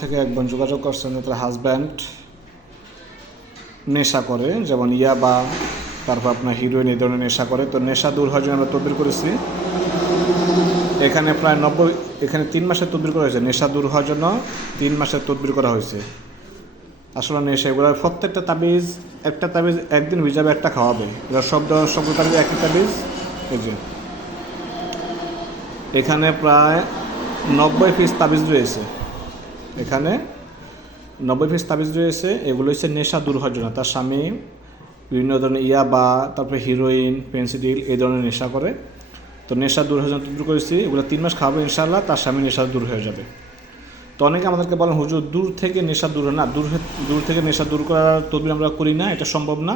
থেকে একজন যোগাযোগ করছেন, তার হাজব্যান্ড নেশা করে, যেমন ইয়াবা, তারপর আপনার হিরোইন, এই ধরনের নেশা করে। তো নেশা দূর হওয়ার জন্য আমরা তদবির করেছি। এখানে প্রায় 3 মাসের তদবির করা হয়েছে। নেশা দূর হওয়ার জন্য 3 মাসের তদবির করা হয়েছে। আসলে নেশা এগুলো প্রত্যেকটা তাবিজ, একটা তাবিজ একদিন ভিজাবে, একটা খাওয়াবে। এরা সব তাবিজ একই তাবিজ। এই যে এখানে প্রায় 90 পিস তাবিজ রয়েছে। এখানে 90 পিস তাবিজ রয়েছে। এগুলো হচ্ছে নেশা দূর হওয়ার জন্য। তার স্বামী বিভিন্ন ধরনের ইয়াবা, তারপরে হিরোইন, পেন্সিডিল, এই ধরনের নেশা করে। তো নেশা দূর হওয়ার জন্য তদবির করেছি। এগুলো 3 মাস খাওয়াবে, ইনশাআল্লাহ তার স্বামী নেশা দূর হয়ে যাবে। তো অনেকে আমাদেরকে বলেন, হুজুর দূর থেকে নেশা দূর হয় না, দূর থেকে নেশা দূর করার তদবির আমরা করি না, এটা সম্ভব না,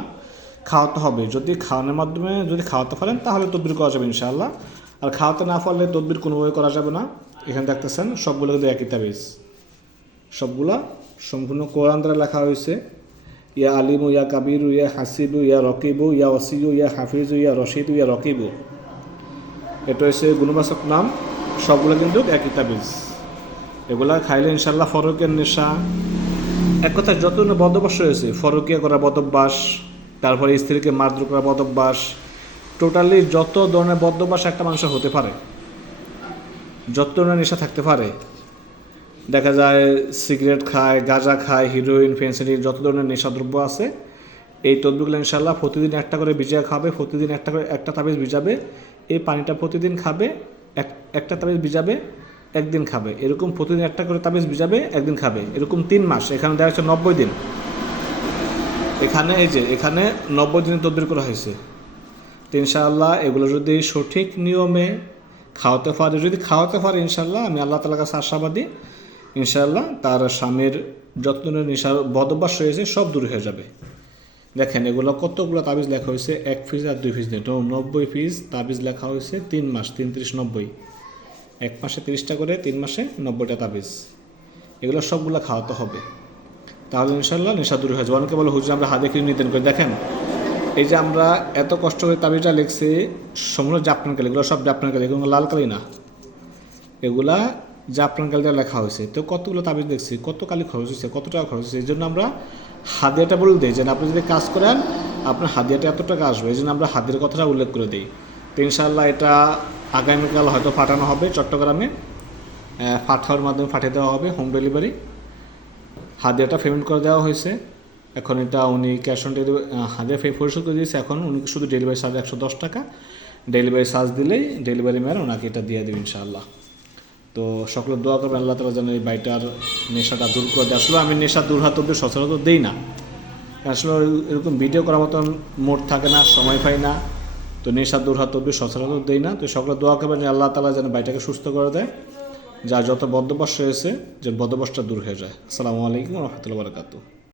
খাওয়াতে হবে। যদি খাওয়ানোর মাধ্যমে যদি খাওয়াতে পারেন তাহলে তদবির করা যাবে ইনশাআল্লাহ। আর খাওয়াতে না পারলে তদবির কোনোভাবে করা যাবে না। এখানে দেখতেছেন সবগুলো কিন্তু একই তাবিজ, সবগুলা সম্পূর্ণ কোরআন দ্বারা লেখা হয়েছে। ইয়া আলিমু, ইয়া কাবিরু, ইয়া হাসিবু, ইয়া রকিবু, ইয়া ওয়াসিউ, ইয়া হাফিজু, ইয়া রশিদু, ইয়া রকিবু, এটা হচ্ছে গুণবাচক নাম। সবগুলো কিন্তু একই তাবিজ। এগুলা খাইলে ইনশাল্লাহ ফরকের নেশা, এক কথায় যত বদভ্যাস রয়েছে, ফরকিয়া করা বদভ্যাস, তারপরে স্ত্রীকে মারধর করা বদভ্যাস, টোটালি যত ধরনের বদভ্যাস একটা মানুষের হতে পারে, যত ধরনের নেশা থাকতে পারে, দেখা যায় সিগারেট খায়, গাঁজা খায়, হিরোইন, ফেন্সিডিল, যত ধরনের নেশাদ্রব্য আছে, এই তদবিরগুলো ইনশাল্লাহ প্রতিদিন একটা করে ভিজিয়ে খাবে। প্রতিদিন একটা তাবিজ ভিজাবে, এই পানিটা প্রতিদিন খাবে। একটা তাবিজ ভিজাবে, একদিন খাবে। এরকম প্রতিদিন একটা করে তাবিজ ভিজাবে, একদিন খাবে। এরকম 3 মাস। এখানে দেখা যাচ্ছে 90 দিন। এখানে এই যে এখানে 90 দিনের তদবির করা হয়েছে। তো ইনশাআল্লাহ এগুলো যদি সঠিক নিয়মে খাওয়াতে পারে ইনশাআল্লাহ, আমি আল্লাহ তাআলার কাছে আশাবাদী, ইনশাআল্লাহ তার স্বামীর যত ধরনের নেশার বদভ্যাস রয়েছে সব দূর হয়ে যাবে। দেখেন এগুলো কতগুলো তাবিজ লেখা হয়েছে, 1 পিস আর 2 পিস দিয়ে, তো 90 পিস তাবিজ লেখা হয়েছে। 3 মাস, 3 30 90, 1 মাসে 30টা করে, 3 মাসে 90টা তাবিজ। এগুলো সবগুলো খাওয়াতে হবে, তাহলে ইনশাল্লাহ নেশা দূর হয়ে যাবে। অনেকে বলে, হুজুর আমরা হাতে কিনে নিতেন করে। দেখেন এই যে আমরা এত কষ্ট করে তাবিজটা লিখছি, সম্পূর্ণ জাফরান কালি, এগুলো সব জাফরান কালি, এগুলো লাল কালি না, এগুলা জাফরান কালিটা লেখা হয়েছে। তো কতগুলো তাবিজ লিখছি, কত কালি খরচ হয়েছে, কত টাকা খরচ হয়েছে। এই জন্য আমরা হাদিয়াটা বলে দিই, যে আপনি যদি কাজ করেন আপনার হাদিয়াটা এত টাকা আসবে, এই জন্য আমরা হাদিয়ার কথাটা উল্লেখ করে দিই। তো ইনশাআল্লাহ এটা আগামীকাল হয়তো পাঠানো হবে চট্টগ্রামে, পাঠাওয়ার মাধ্যমে পাঠিয়ে দেওয়া হবে, হোম ডেলিভারি। হাদিয়াটা পেমেন্ট করে দেওয়া হয়েছে। এখন এটা উনি ক্যাশ অন ডেলিভারি হাদিয়া পরিশোধ করে দিয়েছে। এখন উনি শুধু ডেলিভারি চার্জ 110 টাকা, ডেলিভারি চার্জ দিলেই ডেলিভারি ম্যান ওনাকে এটা দিয়ে দেবে ইনশাআল্লাহ। তো সকলে দোয়া করবেন আল্লাহ তাআলা যেন এই বাইটার নেশাটা দূর করে দেয়। আসলে আমি নেশা দূর হওয়ার তদবির সচরাচর দিই না, আসলে এরকম ভিডিও করার মতন মোড থাকে না, সময় পাই না। তো নেশা দূর হওয়ার তদবির সচরাচর দিই না। তো সকলে দোয়া করবেন যে আল্লাহ তাআলা যেন বাইটাকে সুস্থ করে দেয়, যার যত বদভ্যাস রয়েছে, যে বদভ্যাসটা দূর হয়ে যায়। আসসালামু আলাইকুম ওয়া রাহমাতুল্লাহি ওয়া বারাকাতুহু।